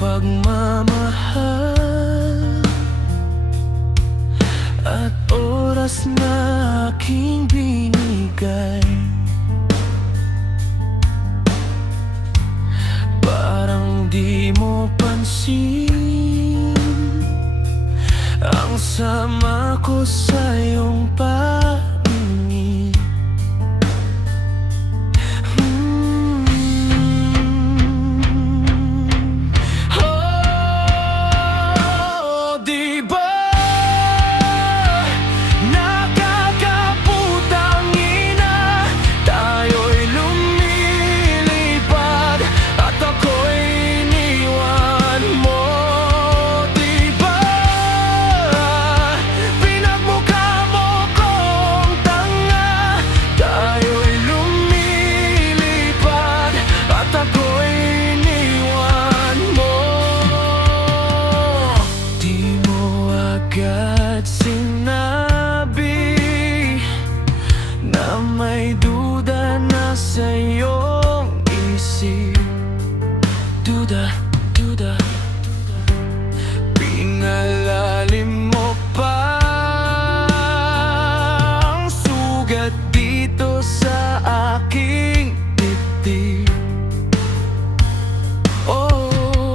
pagmamahal at oras na aking binigay. Parang di mo pansin ang sama ko sa iyong paningin. Oh, di ba nakakaputang ina, tayo'y lumilipad at ako'y iniwan mo. Di ba pinagmukha mo kong tanga, tayo'y lumilipad at ako'y iniwan mo. Di mo agad sinabi na may duda na sa iyong isip. Duda, duda, pinalalim mo pa ang sugat dito sa aking dibdib. Oh,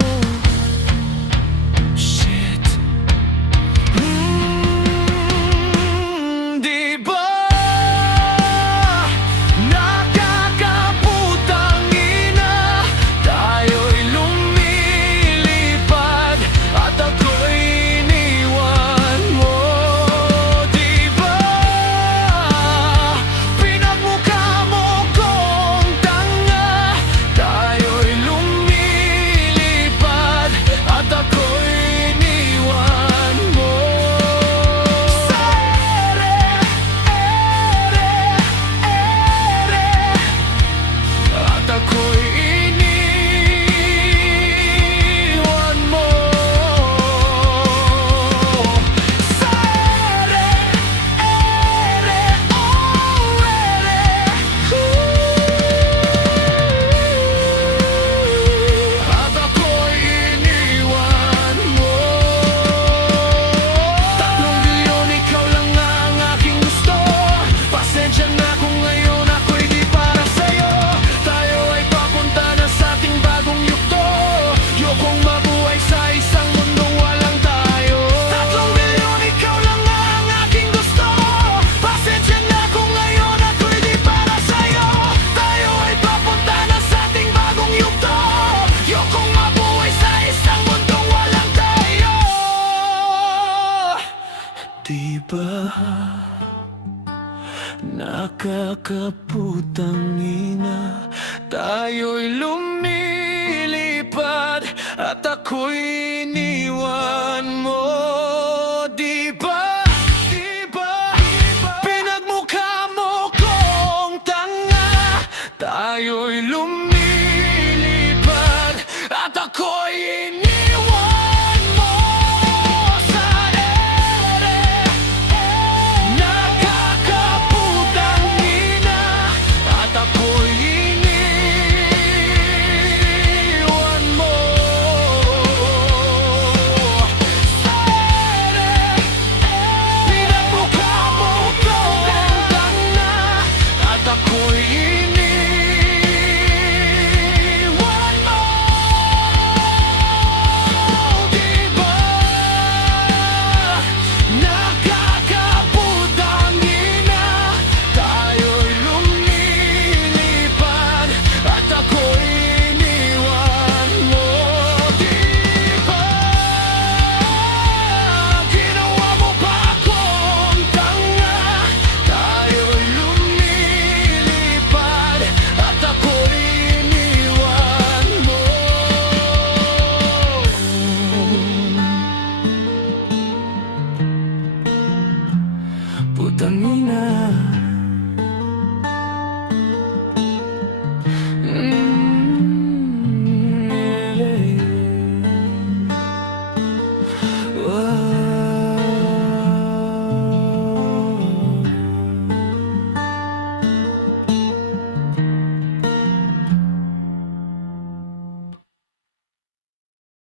shit. Di ba nakakaputang ina, tayo'y lumilipad at ako'y iniwan mo. Di ba pinagmukha mo kong tanga, tayo'y lumilipad at ako'y iniwan mo. Ere, at ako'y iniwan mo. At ako'y iniwan mo. 3 bilyon, ikaw lang ang aking gusto. Pasensya na kung ngayon ako'y di para sa'yo. Tayo ay papunta na sa ating bagong yugto. Yokong mabuhay sa isang mundong walang tayo. 3 bilyon, ikaw lang ang aking gusto. Pasensya na kung ngayon ako'y di para sa'yo. Tayo ay papunta na sa ating bagong yugto. Yokong mabuhay sa isang mundong walang tayo. Di ba nakakaputang ina, tayo'y lumilipad at ako'y iniwan mo. Di ba pinagmukha mo kong tanga, tayo'y lumilipad at ako'y iniwan mo. Sa ere, nakakaputang ina, at ako'y iniwan mo. Sa ere, pinagmukha mo kong tanga, at ako'y iniwan mo. Di ba nakakaputang ina, tayo'y lumilipad at ako'y iniwan mo. Di ba ginawa mo pa akong tanga, tayo'y lumilipad at ako'y iniwan mo. Putang ina.